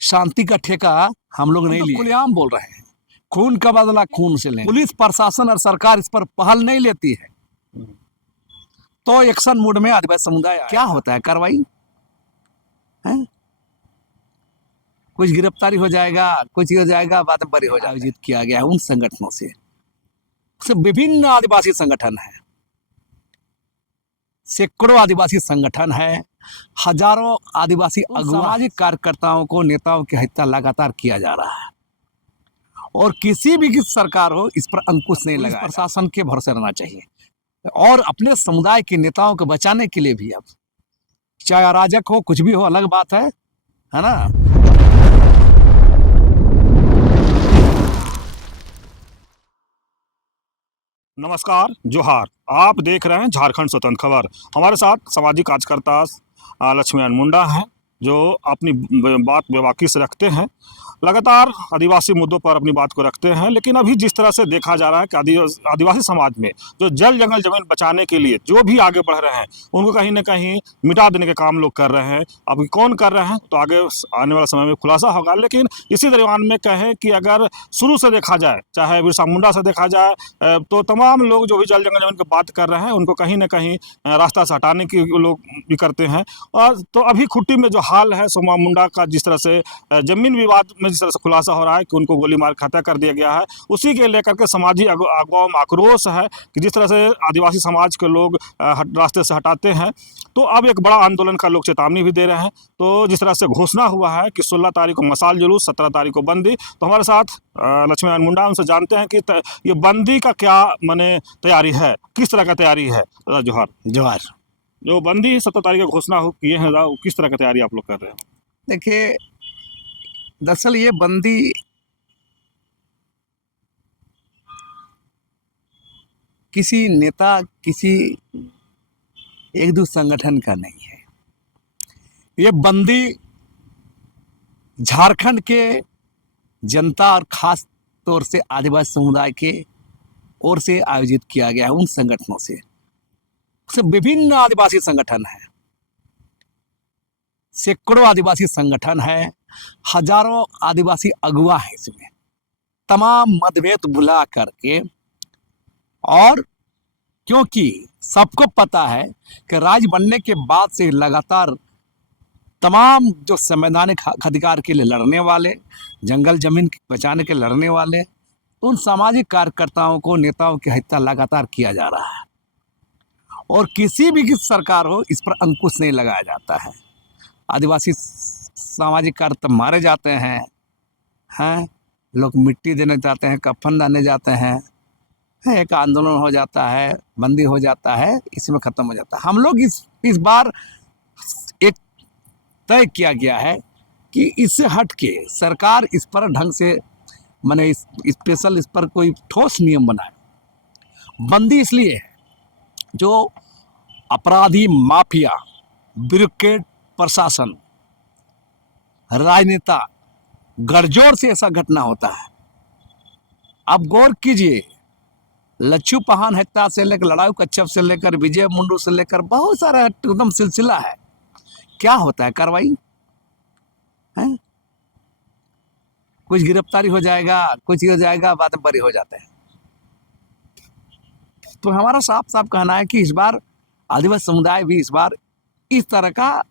शांति का ठेका हम लोग नहीं लिए। खुलेआम बोल रहे हैं, खून का बदला खून से लेंगे। पुलिस प्रशासन और सरकार इस पर पहल नहीं लेती है तो एक्शन मूड में आदिवासी समुदाय क्या होता है, कार्रवाई है, कुछ गिरफ्तारी हो जाएगा, कुछ हो जाएगा, बाद में बरी हो जाएगा। आयोजित किया गया है उन संगठनों से विभिन्न आदिवासी संगठन है, सैकड़ों आदिवासी संगठन है, हजारों आदिवासी सामाजिक कार्यकर्ताओं को, नेताओं की हत्या लगातार किया जा रहा है और किसी भी की सरकार हो इस पर अंकुश नहीं लगा। प्रशासन के भरोसे रहना चाहिए और अपने समुदाय के नेताओं को बचाने के लिए भी, अब चाहे अराजक हो, कुछ भी हो, अलग बात है ना। नमस्कार, जोहार। आप देख रहे हैं झारखंड स्वतंत्र खबर। हमारे साथ सामाजिक कार्यकर्ता लक्ष्मीनारायण मुंडा हैं जो अपनी बात बेबाकी से रखते हैं, लगातार आदिवासी मुद्दों पर अपनी बात को रखते हैं। लेकिन अभी जिस तरह से देखा जा रहा है कि आदिवासी समाज में जो जल जंगल जमीन बचाने के लिए जो भी आगे बढ़ रहे हैं उनको कहीं ना कहीं मिटा देने के काम लोग कर रहे हैं। अब कौन कर रहे हैं तो आगे आने वाले समय में खुलासा होगा। लेकिन इसी दरमियान में कहें कि अगर शुरू से देखा जाए, चाहे बिरसा मुंडा से देखा जाए, तो तमाम लोग जो भी जल जंगल जमीन की बात कर रहे हैं उनको कहीं ना कहीं रास्ता से हटाने की लोग भी करते हैं। और तो अभी खुट्टी में जो हाल है सोमा मुंडा का, जिस तरह से जमीन विवाद में जिस तरह से खुलासा हो रहा है कि उनको गोली मार के हत्या कर दिया गया है, उसी के लेकर के समाजी अगवा में आक्रोश है कि जिस तरह से आदिवासी समाज के लोग रास्ते से हटाते हैं, तो अब एक बड़ा आंदोलन का लोग चेतावनी भी दे रहे हैं। तो जिस तरह से घोषणा हुआ है कि 16 तारीख को मसाल जुलूस, 17 तारीख को बंदी, तो हमारे साथ लक्ष्मीनारायण मुंडा, उनसे जानते हैं कि ये बंदी का क्या माने तैयारी है, किस तरह का तैयारी है। जोहार। जोहार। जो बंदी 17 तारीख को घोषणा किए हैं, किस तरह की तैयारी आप लोग कर रहे हैं? देखिए, दरअसल ये बंदी किसी नेता, किसी एक दो संगठन का नहीं है। ये बंदी झारखंड के जनता और खास तौर से आदिवासी समुदाय के ओर से आयोजित किया गया है उन संगठनों से विभिन्न आदिवासी संगठन है, सैकड़ों आदिवासी संगठन है, हजारों आदिवासी अगुवा है। इसमें तमाम मतभेद भुला करके, और क्योंकि सबको पता है कि राज्य बनने के बाद से लगातार तमाम जो संवैधानिक अधिकार के लिए लड़ने वाले, जंगल जमीन बचाने के लड़ने वाले, उन सामाजिक कार्यकर्ताओं को, नेताओं की हत्या लगातार किया जा रहा है और किसी भी की सरकार हो इस पर अंकुश नहीं लगाया जाता है। आदिवासी सामाजिक कार्यकर्ता मारे जाते हैं, लोग मिट्टी देने जाते हैं, कफन डालने जाते हैं, एक आंदोलन हो जाता है, बंदी हो जाता है, इसमें ख़त्म हो जाता है। हम लोग इस बार एक तय किया गया है कि इससे हट के सरकार इस पर ढंग से माने स्पेशल इस पर कोई ठोस नियम बनाए। बंदी इसलिए है जो अपराधी, माफिया, ब्यूरोक्रेट, प्रशासन, राजनेता, गठजोड़ से ऐसा घटना होता है। अब गौर कीजिए, लच्छू पहान हत्या से लेकर, लड़ाऊ कच्छप से लेकर, विजय मुंडू से लेकर बहुत सारा एकदम सिलसिला है। क्या होता है, कार्रवाई है, कुछ गिरफ्तारी हो जाएगा, कुछ हो जाएगा, बाद में बरी हो जाते हैं। तो हमारा साफ साफ कहना है कि इस बार आदिवासी समुदाय भी इस बार इस तरह का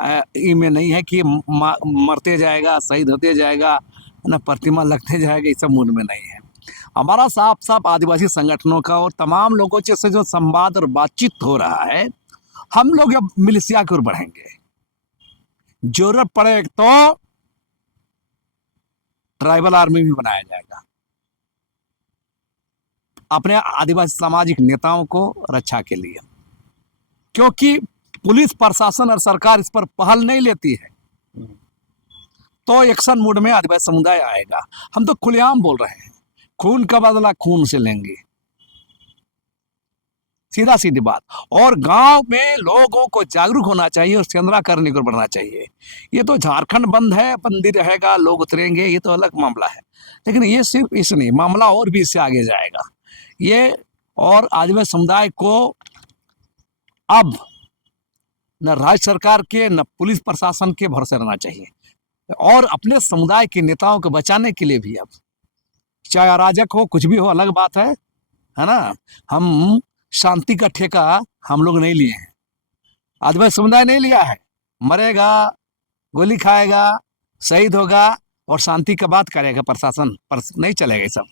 में नहीं है कि मरते जाएगा, शहीद होते जाएगा, ना प्रतिमा लगते जाएगा, इस सब मूड में नहीं है। हमारा साफ साफ आदिवासी संगठनों का और तमाम लोगों से जो संवाद और बातचीत हो रहा है, हम लोग अब मिलिशिया की ओर बढ़ेंगे। जरूरत पड़े तो ट्राइबल आर्मी भी बनाया जाएगा अपने आदिवासी सामाजिक नेताओं को रक्षा के लिए, क्योंकि पुलिस प्रशासन और सरकार इस पर पहल नहीं लेती है तो एक्शन मूड में आदिवासी समुदाय आएगा। हम तो खुलेआम बोल रहे हैं, खून का बदला खून से लेंगे, सीधा सीधी बात। और गांव में लोगों को जागरूक होना चाहिए और सेंद्रा करने को बढ़ना चाहिए। ये तो झारखंड बंद है, बंदी रहेगा, लोग उतरेंगे, ये तो अलग मामला है, लेकिन ये सिर्फ इस नहीं, मामला और भी इससे आगे जाएगा। ये और आदिवासी समुदाय को अब न राज्य सरकार के, न पुलिस प्रशासन के भरोसे रहना चाहिए। और अपने समुदाय के नेताओं को बचाने के लिए भी अब चाहे अराजक हो कुछ भी हो अलग बात है ना। हम शांति का ठेका हम लोग नहीं लिए हैं, आदिवासी समुदाय नहीं लिया है। मरेगा, गोली खाएगा, शहीद होगा और शांति का बात करेगा प्रशासन पर नहीं चलेगा ये सब।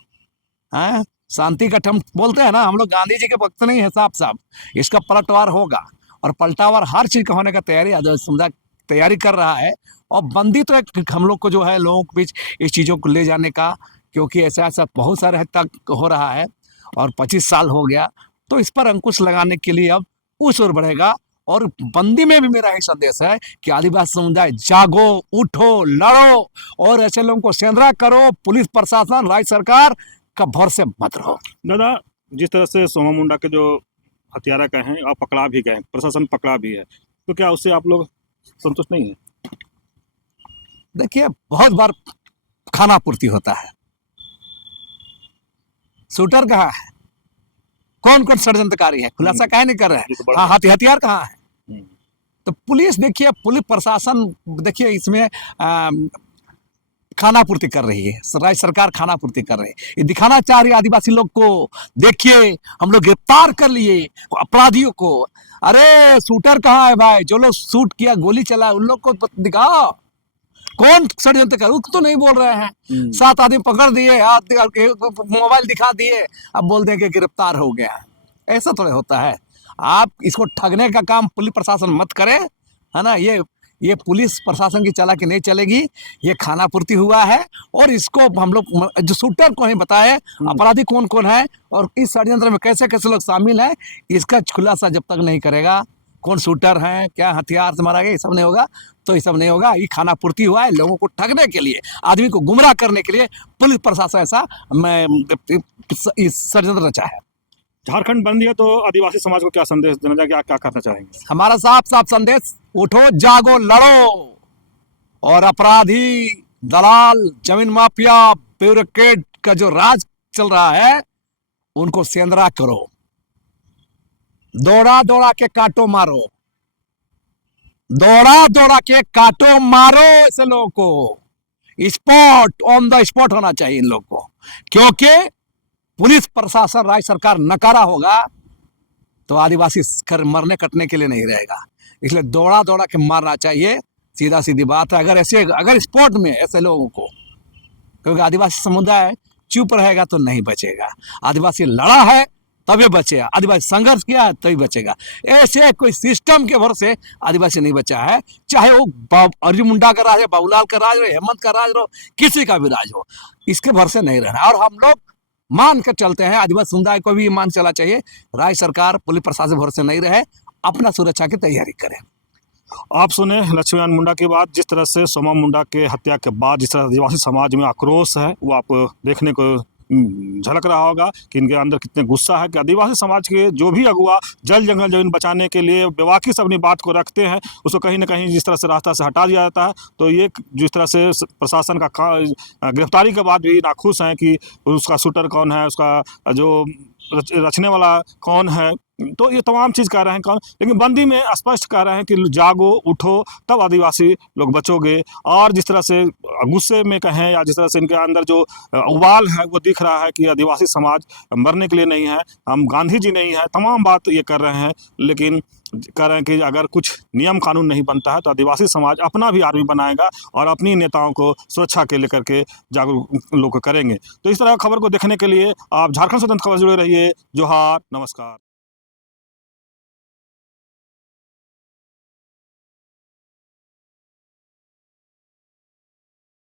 हैं शांति का हम बोलते हैं ना, हम लोग गांधी जी के वक्त नहीं है, साफ साफ इसका पलटवार होगा और पलटावार हर चीज का होने का तैयारी आदिवासी समुदाय तैयारी कर रहा है। और बंदी तो एक हम लोग को जो है लोगों के बीच इस चीज़ों को ले जाने का, क्योंकि ऐसा ऐसा बहुत सारे हद तक हो रहा है और 25 साल हो गया, तो इस पर अंकुश लगाने के लिए अब उस ओर बढ़ेगा। और बंदी में भी मेरा यही संदेश है कि आदिवासी समुदाय जागो, उठो, लड़ो और ऐसे लोगों को सेंधरा करो। पुलिस प्रशासन, राज्य सरकार का भरोसे मत रहो। दादा, जिस तरह से सोमा मुंडा के जो हत्यारा का हैं और पकड़ा भी गए, प्रशासन पकड़ा भी है, तो क्या उससे आप लोग संतुष्ट नहीं है? देखिए, बहुत बार खाना पूर्ति होता है, शूटर कहाँ है, कौन कौन षड्यंत्रकारी है, खुलासा काहे नहीं कर रहे हैं। हाँ, हथियार कहाँ है। तो पुलिस देखिए, पुलिस प्रशासन देखिए इसमें खाना पूर्ति कर रही है, राज्य सरकार खाना पूर्ति कर रही है। ये दिखाना चाह रही है आदिवासी लोग को, देखिए हम लोग गिरफ्तार कर लिए अपराधियों को। अरे शूटर कहाँ है भाई, जो लोग शूट किया, गोली चला, उन लोग को दिखाओ कौन षड्यंत्र कर, तो नहीं बोल रहे हैं। 7 आदमी पकड़ दिए, मोबाइल दिखा दिए, अब बोलते हैं कि गिरफ्तार हो गया। ऐसा थोड़ा होता है। आप इसको ठगने का काम पुलिस प्रशासन मत करे, है ना। ये पुलिस प्रशासन की चालाकी नहीं चलेगी। ये खाना पूर्ति हुआ है और इसको हम लोग जो शूटर को ही बताए अपराधी कौन कौन है और इस षड्यंत्र में कैसे कैसे लोग शामिल हैं, इसका खुलासा जब तक नहीं करेगा, कौन शूटर है, क्या हथियार से मारा गया, ये सब नहीं होगा। तो ये सब नहीं होगा। ये खाना पूर्ति हुआ है लोगों को ठगने के लिए, आदमी को गुमराह करने के लिए पुलिस प्रशासन ऐसा षड्यंत्र रचा है। झारखंड बंद है तो आदिवासी समाज को क्या संदेश देना चाहिए, क्या करना चाहेंगे? हमारा साफ साफ संदेश, उठो, जागो, लड़ो और अपराधी, दलाल, जमीन माफिया, ब्यूरोक्रेट का जो राज चल रहा है उनको सेंधरा करो, दौड़ा दौड़ा के काटो मारो, दौड़ा दौड़ा के काटो मारो ऐसे लोगों को। स्पॉट ऑन द स्पॉट होना चाहिए इन लोगों को, क्योंकि पुलिस प्रशासन, राज्य सरकार नकारा होगा तो आदिवासी मरने कटने के लिए नहीं रहेगा। इसलिए दौड़ा दौड़ा के मारना चाहिए, सीधा सीधी बात है। अगर स्पॉट में ऐसे लोगों को, क्योंकि आदिवासी समुदाय चुप रहेगा तो नहीं बचेगा। आदिवासी लड़ा है तभी बचेगा, आदिवासी संघर्ष किया है तभी बचेगा। ऐसे कोई सिस्टम के भरोसे आदिवासी नहीं बचा है, चाहे वो अर्जुन मुंडा का राज है, बाबूलाल का राज हो, हेमंत का राज हो, किसी का भी राज हो, इसके भरोसे नहीं रहना। और हम लोग मान कर चलते हैं, आदिवासी समुदाय को भी मान चला चाहिए, राज्य सरकार, पुलिस प्रशासन भरोसे नहीं रहे, अपना सुरक्षा की तैयारी करें। आप सुने लक्ष्मीनारायण मुंडा की बात। जिस तरह से सोमा मुंडा के हत्या के बाद जिस तरह आदिवासी समाज में आक्रोश है, वो आपको देखने को झलक रहा होगा कि इनके अंदर कितने गुस्सा है कि आदिवासी समाज के जो भी अगुआ जल जंगल जमीन बचाने के लिए बेवाकी से अपनी बात को रखते हैं, उसको कहीं ना कहीं जिस तरह से रास्ता से हटा दिया जाता है। तो ये जिस तरह से प्रशासन का गिरफ्तारी के बाद भी नाखुश हैं कि उसका शूटर कौन है, उसका जो रचने वाला कौन है, तो ये तमाम चीज़ कह रहे हैं कौन, लेकिन बंदी में स्पष्ट कह रहे हैं कि जागो, उठो, तब आदिवासी लोग बचोगे। और जिस तरह से गुस्से में कहें या जिस तरह से इनके अंदर जो उबाल है वो दिख रहा है कि आदिवासी समाज मरने के लिए नहीं है, हम गांधी जी नहीं है, तमाम बात ये कर रहे हैं। लेकिन कह रहे हैं कि अगर कुछ नियम कानून नहीं बनता है तो आदिवासी समाज अपना भी आर्मी बनाएगा और अपनी नेताओं को सुरक्षा के लेकर के जागरूक लोग करेंगे। तो इस तरह खबर को देखने के लिए आप झारखंड स्वतंत्र खबर जुड़े रहिए। जोहार, नमस्कार।